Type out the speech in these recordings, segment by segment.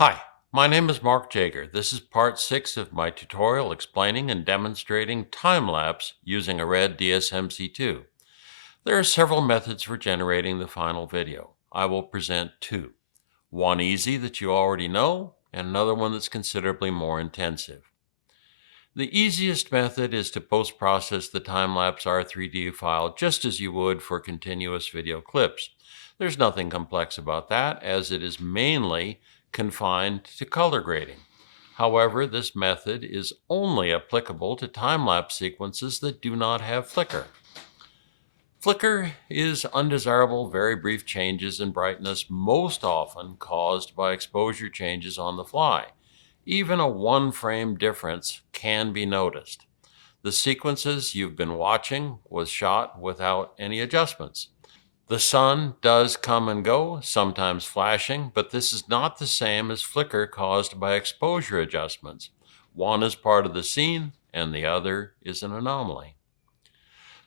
Hi, my name is Mark Jager. This is part 6 of my tutorial explaining and demonstrating time-lapse using a Red DSMC2. There are several methods for generating the final video. I will present two. One easy that you already know, and another one that's considerably more intensive. The easiest method is to post-process the time-lapse R3D file just as you would for continuous video clips. There's nothing complex about that, as it is mainly confined to color grading. However, this method is only applicable to time-lapse sequences that do not have flicker. Flicker is undesirable, very brief changes in brightness, most often caused by exposure changes on the fly. Even a one-frame difference can be noticed. The sequences you've been watching was shot without any adjustments. The sun does come and go, sometimes flashing, but this is not the same as flicker caused by exposure adjustments. One is part of the scene, and the other is an anomaly.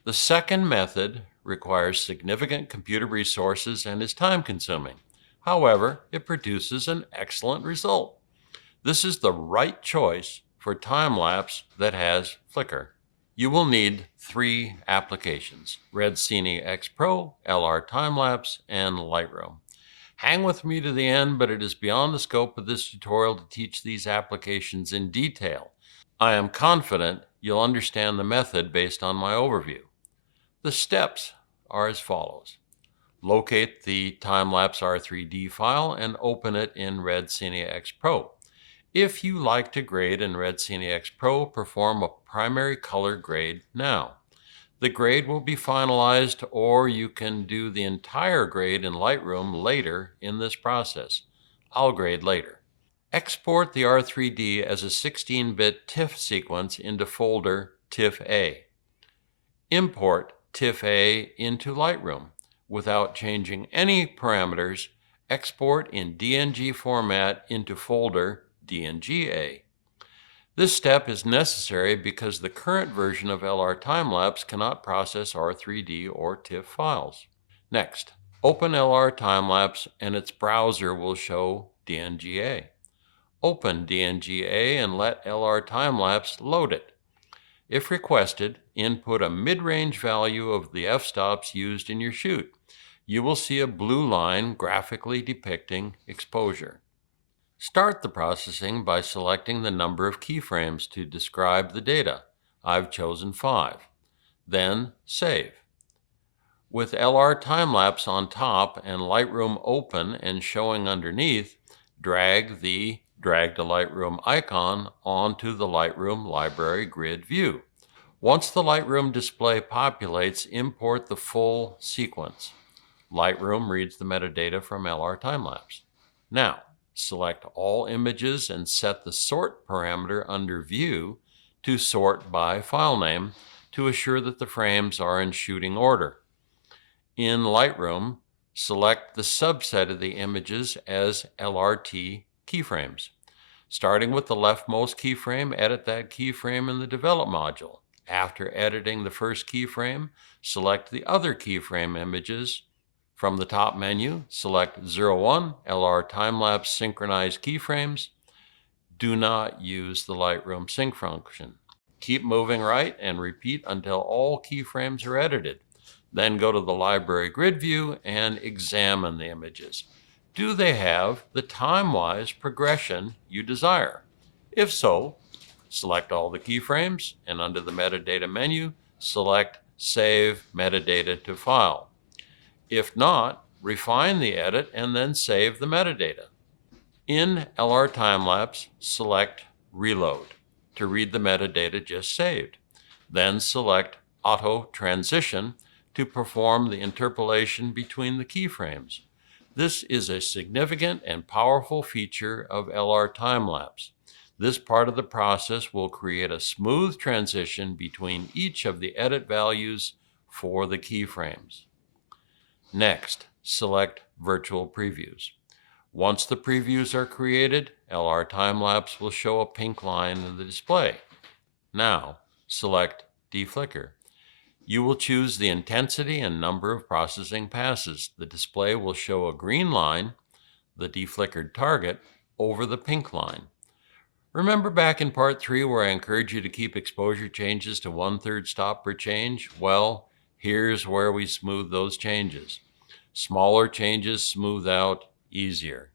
The second method requires significant computer resources and is time-consuming. However, it produces an excellent result. This is the right choice for time-lapse that has flicker. You will need three applications: Red Cine X Pro, LR Time-lapse, and Lightroom. Hang with me to the end, but it is beyond the scope of this tutorial to teach these applications in detail. I am confident you'll understand the method based on my overview. The steps are as follows. Locate the time-lapse R3D file and open it in Red Cine X Pro. If you like to grade in Red Cine X Pro, perform a primary color grade now. The grade will be finalized, or you can do the entire grade in Lightroom later in this process. I'll grade later. Export the R3D as a 16-bit TIFF sequence into folder TIFF-A. Import TIFF-A into Lightroom. Without changing any parameters, export in DNG format into folder DNG-A. This step is necessary because the current version of LR Time-lapse cannot process R3D or TIFF files. Next, open LR Time-lapse and its browser will show DNG-A. Open DNG-A and let LR Time-lapse load it. If requested, input a mid-range value of the f-stops used in your shoot. You will see a blue line graphically depicting exposure. Start the processing by selecting the number of keyframes to describe the data. I've chosen 5. Then save. With LR Time-lapse on top and Lightroom open and showing underneath, drag the Drag to Lightroom icon onto the Lightroom library grid view. Once the Lightroom display populates, import the full sequence. Lightroom reads the metadata from LR Time-lapse. Now, select all images and set the sort parameter under View to sort by file name to assure that the frames are in shooting order. In Lightroom, select the subset of the images as LRT keyframes. Starting with the leftmost keyframe, edit that keyframe in the Develop module. After editing the first keyframe, select the other keyframe images. From the top menu, select 01 LR Time-lapse Synchronize Keyframes. Do not use the Lightroom Sync function. Keep moving right and repeat until all keyframes are edited. Then go to the library grid view and examine the images. Do they have the time-wise progression you desire? If so, select all the keyframes and under the metadata menu, select Save Metadata to File. If not, refine the edit and then save the metadata. In LR Time-lapse, select Reload to read the metadata just saved. Then select Auto Transition to perform the interpolation between the keyframes. This is a significant and powerful feature of LR Time-lapse. This part of the process will create a smooth transition between each of the edit values for the keyframes. Next, select Virtual Previews. Once the previews are created, LR Time-lapse will show a pink line in the display. Now, select Deflicker. You will choose the intensity and number of processing passes. The display will show a green line, the deflickered target, over the pink line. Remember back in part 3 where I encouraged you to keep exposure changes to 1/3 stop per change? Well, here's where we smooth those changes. Smaller changes smooth out easier.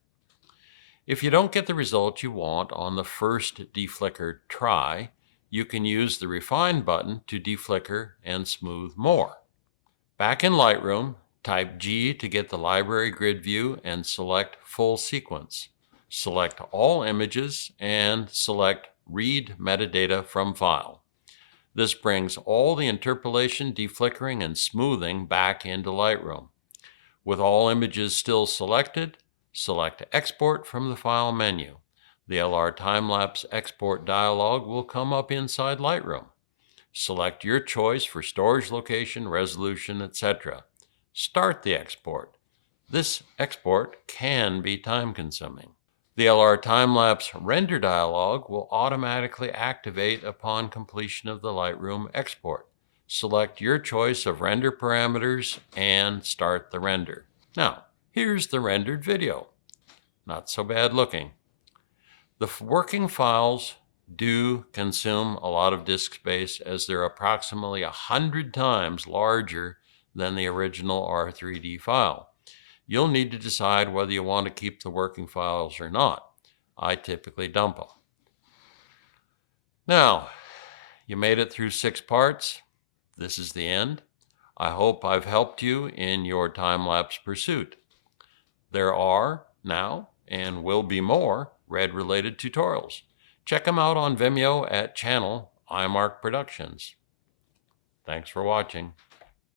If you don't get the result you want on the first deflicker try, you can use the Refine button to deflicker and smooth more. Back in Lightroom, type G to get the library grid view and select Full Sequence. Select all images and select Read Metadata from File. This brings all the interpolation, deflickering, and smoothing back into Lightroom. With all images still selected, select Export from the File menu. The LR Time-lapse Export dialog will come up inside Lightroom. Select your choice for storage location, resolution, etc. Start the export. This export can be time-consuming. The LR Time-lapse Render dialog will automatically activate upon completion of the Lightroom export. Select your choice of render parameters and start the render. Now, here's the rendered video. Not so bad looking. The working files do consume a lot of disk space as they're approximately 100 times larger than the original R3D file. You'll need to decide whether you want to keep the working files or not. I typically dump them. Now, you made it through 6 parts. This is the end. I hope I've helped you in your time-lapse pursuit. There are now and will be more Red-related tutorials. Check them out on Vimeo at channel iMark Productions. Thanks for watching.